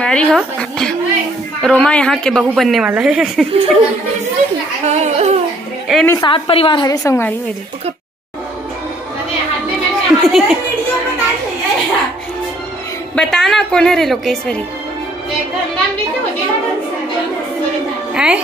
हमारी हो रोमा यहाँ के बहू बनने वाला है। ए नहीं 7 परिवार हरे संगवारी मेरी। बताना कौन है रे लोकेश्वरी? आए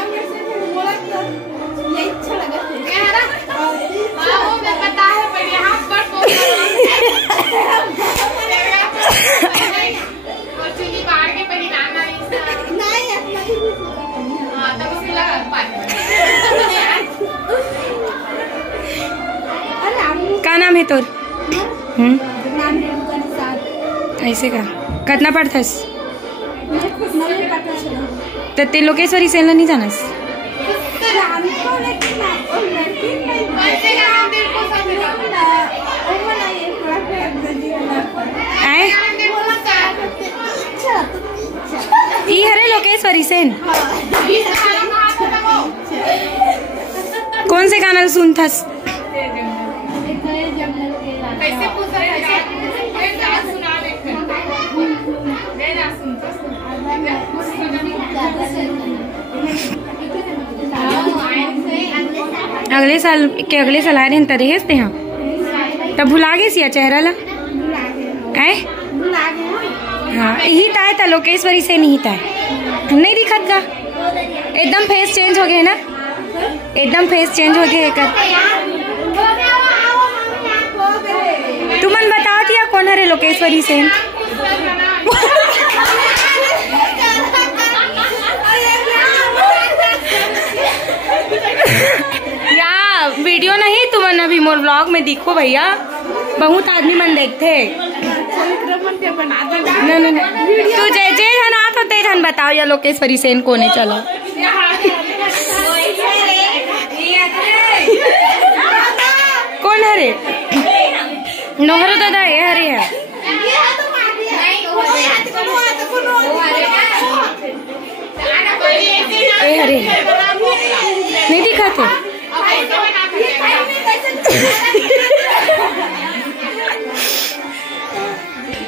क्या नाम है तोर? ऐसे का कितना पढ़ता तो ते लोकेश्वरी से नहीं जाना? हरे लोकेश्वरी सेन कौन से गाना सुनथस? अगले साल आए रहते रहेते हैं तब भुला गए सिया चेहरा ला आए। हाँ यही ताए था लोकेश्वरी से नहीं ताए नहीं दिखत का एकदम फेस चेंज हो गए ना, एकदम फेस चेंज हो गए। तुमन बताओ दिया कौन है लोकेश्वरी से? या वीडियो नहीं तुमन अभी मोर व्लॉग में दिखो भैया, बहुत आदमी मन देखते। नहीं तू जे जे धन आत होते धन बताओ या लोकेश्वरी सेन कोने चलो। कौन हरे? नोहरो दादा ये हरे है। ए हरे नहीं दिखा थे।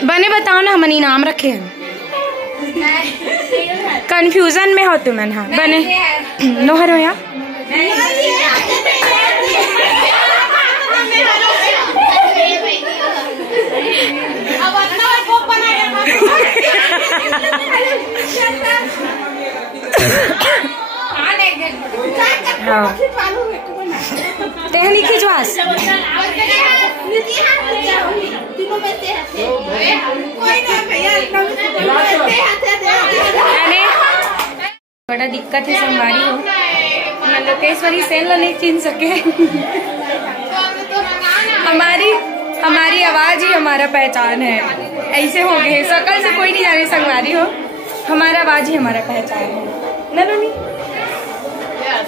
बने बताओ ना हमनी नाम रखे हैं। कंफ्यूजन में हो तुम। हाँ बने नोहर हो या तेहनी खिंचवास बड़ा दिक्कत है संगवारी हो, मैं लोकेश्वरी सेन नहीं चिन सके। हमारी आवाज ही हमारा पहचान है, ऐसे हो गए शकल से कोई नहीं जाने संगवारी हो, हमारा आवाज ही हमारा पहचान है ना ननी।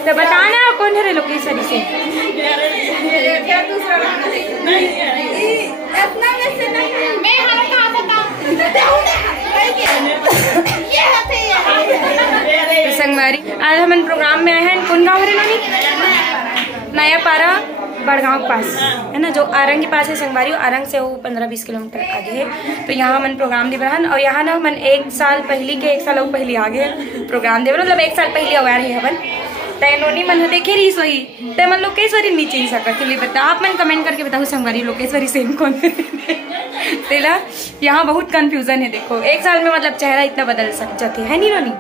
तो बताना कौन है लोकेश्वरी से? संगवारी आज हम प्रोग्राम में आए हैं। कौन गाँव है ननी? नया पारा बड़गांव के पास है ना, जो आरंग के पास है संगवारी। आरंग से वो 15-20 किलोमीटर आगे है। तो यहाँ मन प्रोग्राम दे रहन और यहाँ ना मन 1 साल पहले के 1 साल पहले आगे प्रोग्राम दे मतलब 1 साल पहले अवार है हवन तैनोनी मन देखे रही सोई ते मन लोकेश्वरी नहीं चिन सकत। बता आप मन कमेंट करके बताओ संगवारी लोकेश्वरी सेन कौन है? तेला यहाँ बहुत कंफ्यूजन है। देखो 1 साल में मतलब चेहरा इतना बदल सकते है नहीं रोनी।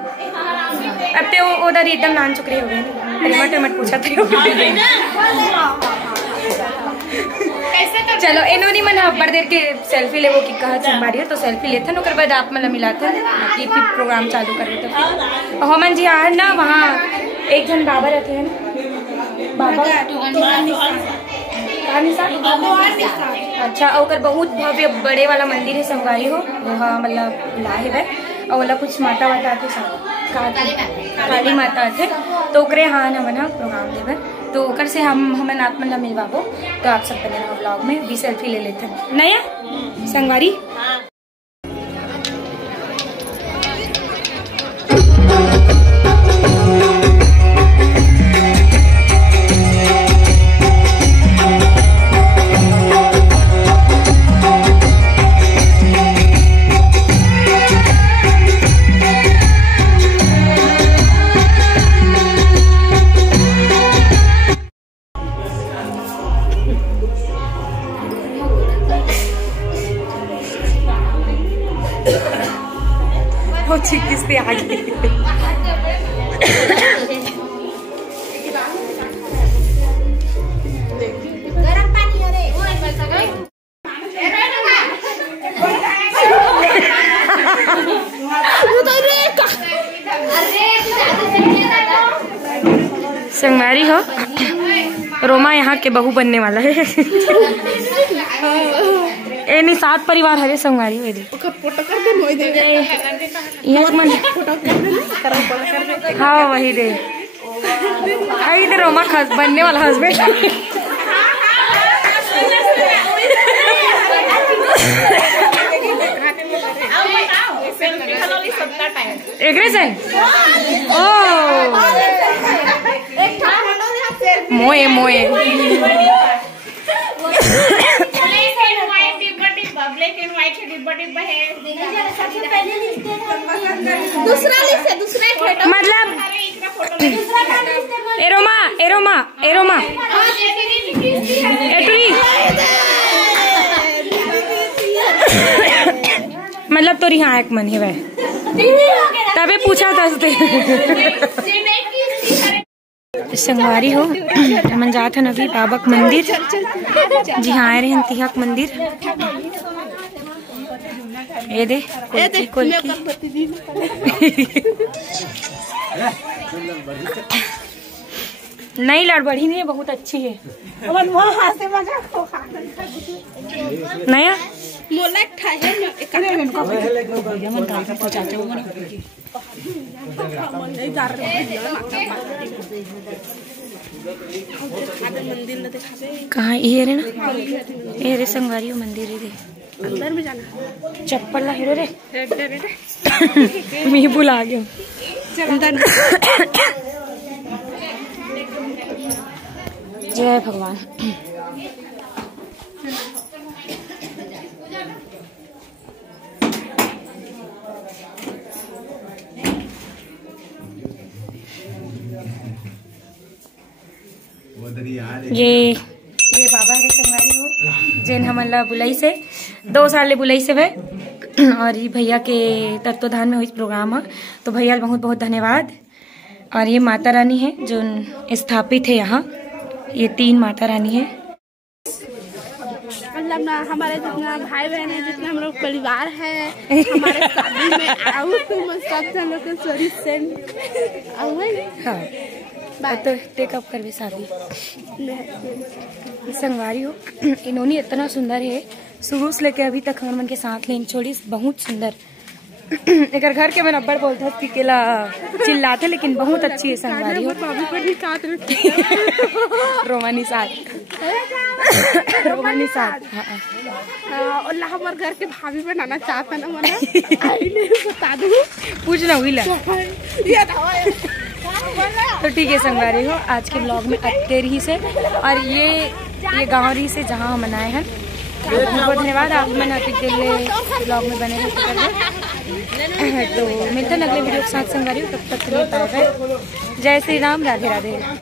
अब तो उधर एकदम नान चुकरे हो गए मट पूछा थे। चलो इन्होंने मन बड़ देर के सेल्फी लेवो की कहा संगवारी हो तो सेल्फी लेते ओकर बाद आप मतलब मिलाते कि फिर प्रोग्राम चालू करे। तो फिर हमन जी आ ना वहाँ एक जन बाबा रहते हैं बाबा अच्छा और बहुत भव्य बड़े वाला मंदिर है संगवारी हो। वहाँ मतलब लाए है और वाला कुछ माता वाता थे काली माता थे तो ओकरे हाँ ना बना प्रोग्राम देवर तो ओकर से हमें आप मतलब मिलवाबो तो आप सब बने ब्लॉग में भी सेल्फी ले लेते हैं नया संगवारी। वो किससे आ गई। संगवारी हो, रोमा यहाँ के बहू बनने वाला है। ए निषाद परिवार हरे संगवारी हो दे। हाँ वही दे। आई दे रोमा बनने वाला हस्बैंड। मोए मोए मतलब एरोमा एरोमा एरोमा एटुरी मतलब तो यहाँ एक मन है वह तबे पूछा था संगवारी हो। मन जात हन अभी बाबक मंदिर जी हाँ आए रहे तिहक मंदिर। ये दे नहीं लड़बड़ी नहीं है, बहुत अच्छी है। नया कहाँ ये रे ना ये रे संगवारी मंदिर रे अंदर में जाना चप्पल ला रे मैं भुला गया। जय भगवान। ये बाबा हरे संगवारी हो जैन हमला बुलाई से 2 साल ले बुलाई से भाई और ये भैया के तत्वधान में हुई प्रोग्राम है तो भैया बहुत बहुत धन्यवाद। और ये माता रानी है जो स्थापित है यहाँ, ये 3 माता रानी है। मतलब ना हमारे जितना भाई बहन है, जितना हम लोग परिवार है, हमारे शादी में आओ तुम सब लोग के सॉरी सेंड आओ। हाँ तो टेकअप कर भी शादी संगवारी हो। इन्होंने इतना सुंदर है शुरू से लेके अभी तक हमारे मन के साथ लेन छोड़ी, बहुत सुंदर। एक घर के मैं अब्बड़ बोलता कि केला चिल्लाते, लेकिन बहुत अच्छी है संगवारी हो। रोमानी साथ रोमानी साथ और हमारे घर के भाभी बनाना चाहता ना मना बता दू पूछना हुई ला। तो ठीक है संगवारी हो, आज के ब्लॉग में अत्ते रही से और ये गाँव रही से जहाँ हम मनाए हैं। बहुत धन्यवाद आप मन अतिक के लिए ब्लॉग में बने रहते कर। तो मिलते हैं अगले वीडियो के साथ संगवारी हो, तब तक के लिए बाय बाय। जय श्री राम, राधे राधे।